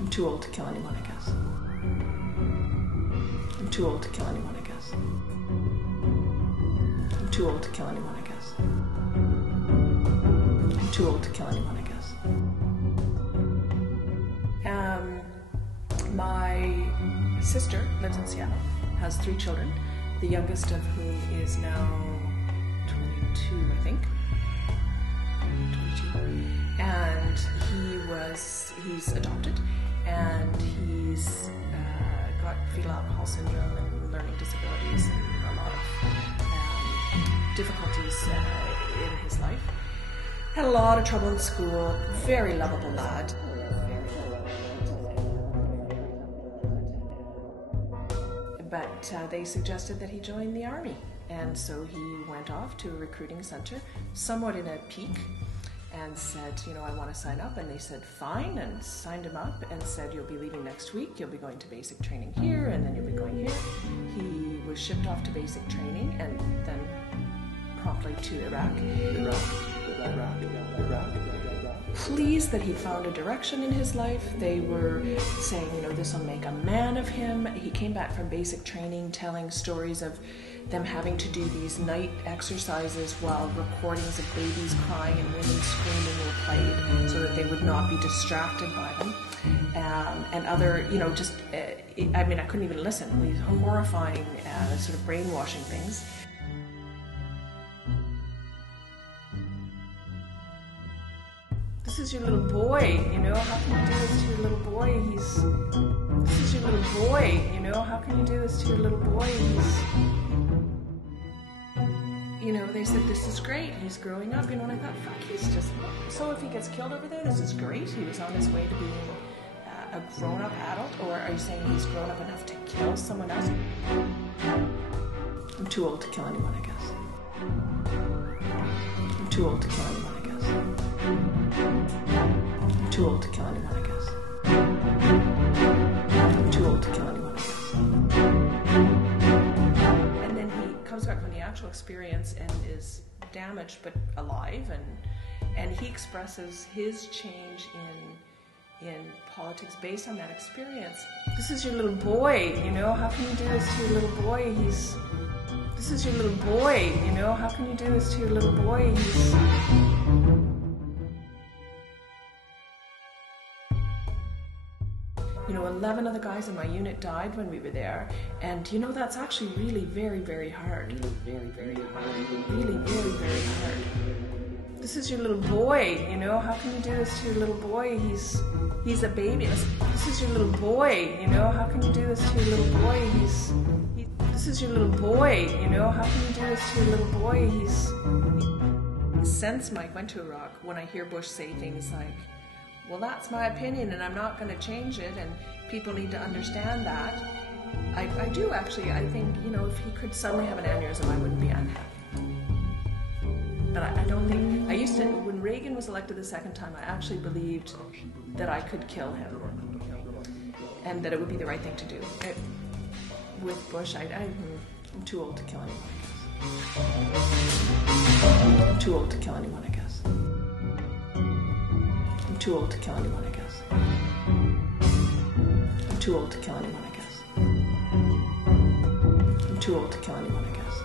I'm too old to kill anyone, I guess. I'm too old to kill anyone, I guess. I'm too old to kill anyone, I guess. I'm too old to kill anyone, I guess. My sister lives in Seattle, has 3 children, the youngest of whom is now 22, I think. 22. And he's adopted, and he's got fetal alcohol syndrome and learning disabilities and a lot of difficulties in his life. Had a lot of trouble in school, very lovable lad. But they suggested that he join the army, and so he went off to a recruiting center, somewhat in a peak, and said, you know, I want to sign up. And they said, fine, and signed him up and said, you'll be leaving next week, you'll be going to basic training here, and then you'll be going here. He was shipped off to basic training and then promptly to Iraq. Pleased that he found a direction in his life. They were saying, you know, this will make a man of him. He came back from basic training telling stories of them having to do these night exercises while recordings of babies crying and women screaming were played so that they would not be distracted by them. And other, you know, just, I mean, I couldn't even listen. These horrifying sort of brainwashing things. This is your little boy, you know, how can you do this to your little boy? This is your little boy, you know, how can you do this to your little boy? You know, they said, this is great, he's growing up, you know, and I thought, fuck, he's just, so if he gets killed over there, this is great, he was on his way to being a grown-up adult, or are you saying he's grown up enough to kill someone else? I'm too old to kill anyone, I guess. I'm too old to kill anyone, I guess. I'm too old to kill anyone, I guess. I'm too old to kill anyone, I guess. And then he comes back from the actual experience and is damaged but alive, and he expresses his change in politics based on that experience. This is your little boy, you know, how can you do this to your little boy? This is your little boy, you know, how can you do this to your little boy? You know, 11 of the guys in my unit died when we were there, and you know, that's actually really very, very hard. Really, very, very hard. Really, very, very hard. This is your little boy, you know, how can you do this to your little boy? He's a baby. This is your little boy, you know, how can you do this to your little boy? This is your little boy, you know, how can you do this to your little boy? Since Mike went to Iraq, when I hear Bush say things like, well, that's my opinion and I'm not going to change it, and people need to understand that, I do actually, I think, you know, if he could suddenly have an aneurysm, I wouldn't be unhappy. But I don't think, I used to, when Reagan was elected the second time, I actually believed that I could kill him and that it would be the right thing to do. With Bush, I'm too old to kill anyone, I guess. I'm too old to kill anyone, I guess. I'm too old to kill anyone, I guess. I'm too old to kill anyone, I guess. I'm too old to kill anyone, I guess.